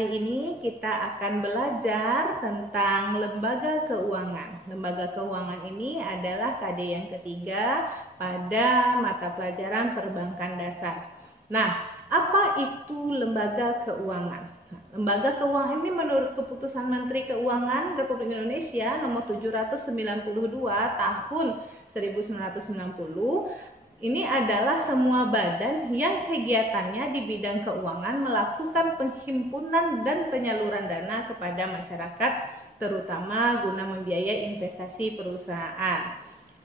kali ini kita akan belajar tentang lembaga keuangan. Lembaga keuangan ini adalah KD yang ketiga pada mata pelajaran perbankan dasar. Nah, apa itu lembaga keuangan? Lembaga keuangan ini menurut keputusan Menteri Keuangan Republik Indonesia nomor 792 tahun 1990, ini adalah semua badan yang kegiatannya di bidang keuangan melakukan penghimpunan dan penyaluran dana kepada masyarakat, terutama guna membiayai investasi perusahaan.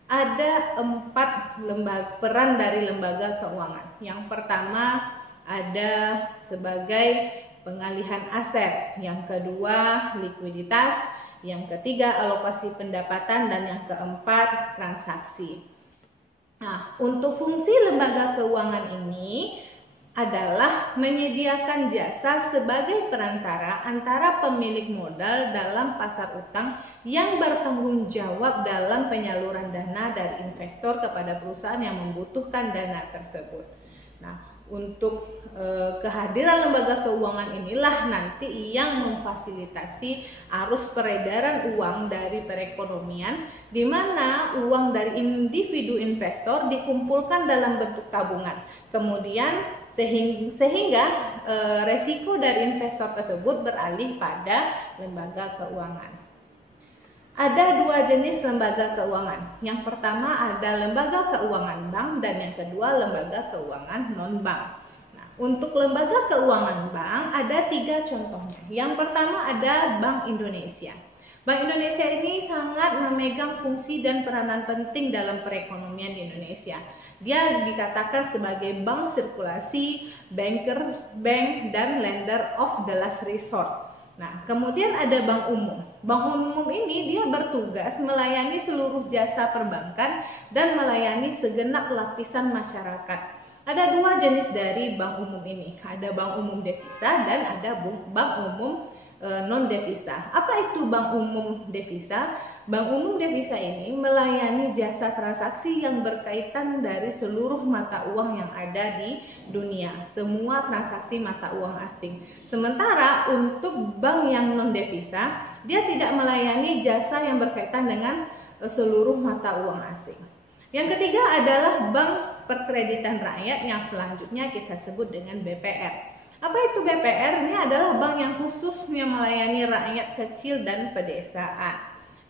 Ada 4 peran dari lembaga keuangan. Yang pertama ada sebagai pengalihan aset, yang kedua likuiditas, yang ketiga alokasi pendapatan, dan yang keempat transaksi. Nah, untuk fungsi lembaga keuangan ini adalah menyediakan jasa sebagai perantara antara pemilik modal dalam pasar utang yang bertanggung jawab dalam penyaluran dana dari investor kepada perusahaan yang membutuhkan dana tersebut. Nah, untuk kehadiran lembaga keuangan inilah nanti yang memfasilitasi arus peredaran uang dari perekonomian, di mana uang dari individu investor dikumpulkan dalam bentuk tabungan. Kemudian sehingga resiko dari investor tersebut beralih pada lembaga keuangan. Ada 2 jenis lembaga keuangan. Yang pertama ada lembaga keuangan bank dan yang kedua lembaga keuangan non-bank. Nah, untuk lembaga keuangan bank ada 3 contohnya. Yang pertama ada Bank Indonesia. Bank Indonesia ini sangat memegang fungsi dan peranan penting dalam perekonomian di Indonesia. Dia dikatakan sebagai bank sirkulasi, bankers bank, dan lender of the last resort. Nah, kemudian ada Bank Umum. Bank Umum ini dia bertugas melayani seluruh jasa perbankan dan melayani segenap lapisan masyarakat. Ada 2 jenis dari Bank Umum ini. Ada Bank Umum Devisa dan ada Bank Umum non-devisa. Apa itu Bank Umum Devisa? Bank Umum Devisa ini melayani jasa transaksi yang berkaitan dari seluruh mata uang yang ada di dunia, semua transaksi mata uang asing. Sementara untuk bank yang non-devisa, dia tidak melayani jasa yang berkaitan dengan seluruh mata uang asing. Yang ketiga adalah Bank Perkreditan Rakyat yang selanjutnya kita sebut dengan BPR. Apa itu BPR? Ini adalah bank yang khususnya melayani rakyat kecil dan pedesaan.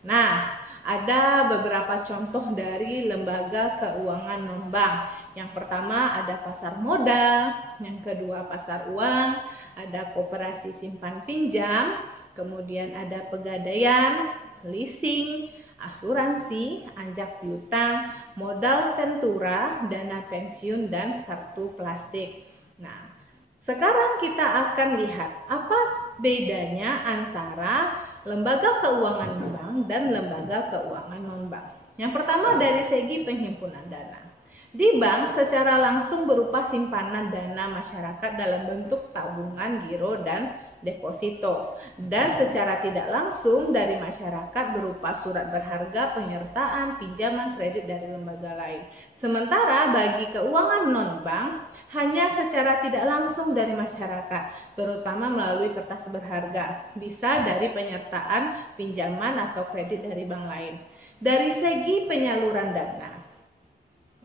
Nah, ada beberapa contoh dari lembaga keuangan non-bank. Yang pertama ada pasar modal, yang kedua pasar uang, ada koperasi simpan pinjam, kemudian ada pegadaian, leasing, asuransi, anjak piutang, modal ventura, dana pensiun, dan kartu plastik. Nah, sekarang kita akan lihat apa bedanya antara lembaga keuangan bank dan lembaga keuangan non-bank. Yang pertama dari segi penghimpunan dana. Di bank secara langsung berupa simpanan dana masyarakat dalam bentuk tabungan, giro, dan deposito. Dan secara tidak langsung dari masyarakat berupa surat berharga, penyertaan, pinjaman, kredit dari lembaga lain. Sementara bagi keuangan non-bank hanya secara tidak langsung dari masyarakat, terutama melalui kertas berharga, bisa dari penyertaan, pinjaman, atau kredit dari bank lain. Dari segi penyaluran dana,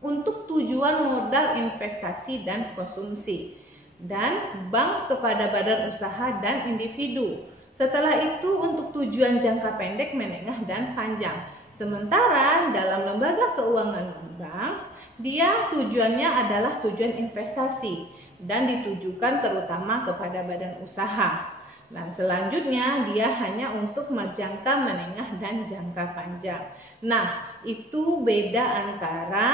untuk tujuan modal investasi dan konsumsi, dan bank kepada badan usaha dan individu. Setelah itu untuk tujuan jangka pendek, menengah, dan panjang. Sementara dalam lembaga keuangan bank, dia tujuannya adalah tujuan investasi dan ditujukan terutama kepada badan usaha. Nah, selanjutnya dia hanya untuk jangka menengah dan jangka panjang. Nah, itu beda antara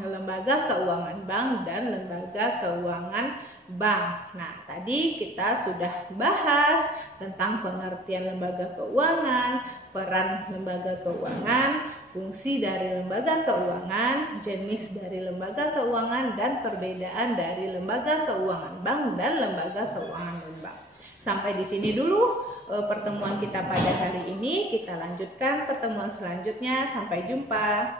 lembaga keuangan bank dan lembaga keuangan bank. Nah, tadi kita sudah bahas tentang pengertian lembaga keuangan, peran lembaga keuangan, fungsi dari lembaga keuangan, jenis dari lembaga keuangan, dan perbedaan dari lembaga keuangan bank dan lembaga keuangan non-bank. Sampai di sini dulu pertemuan kita pada hari ini. Kita lanjutkan pertemuan selanjutnya. Sampai jumpa.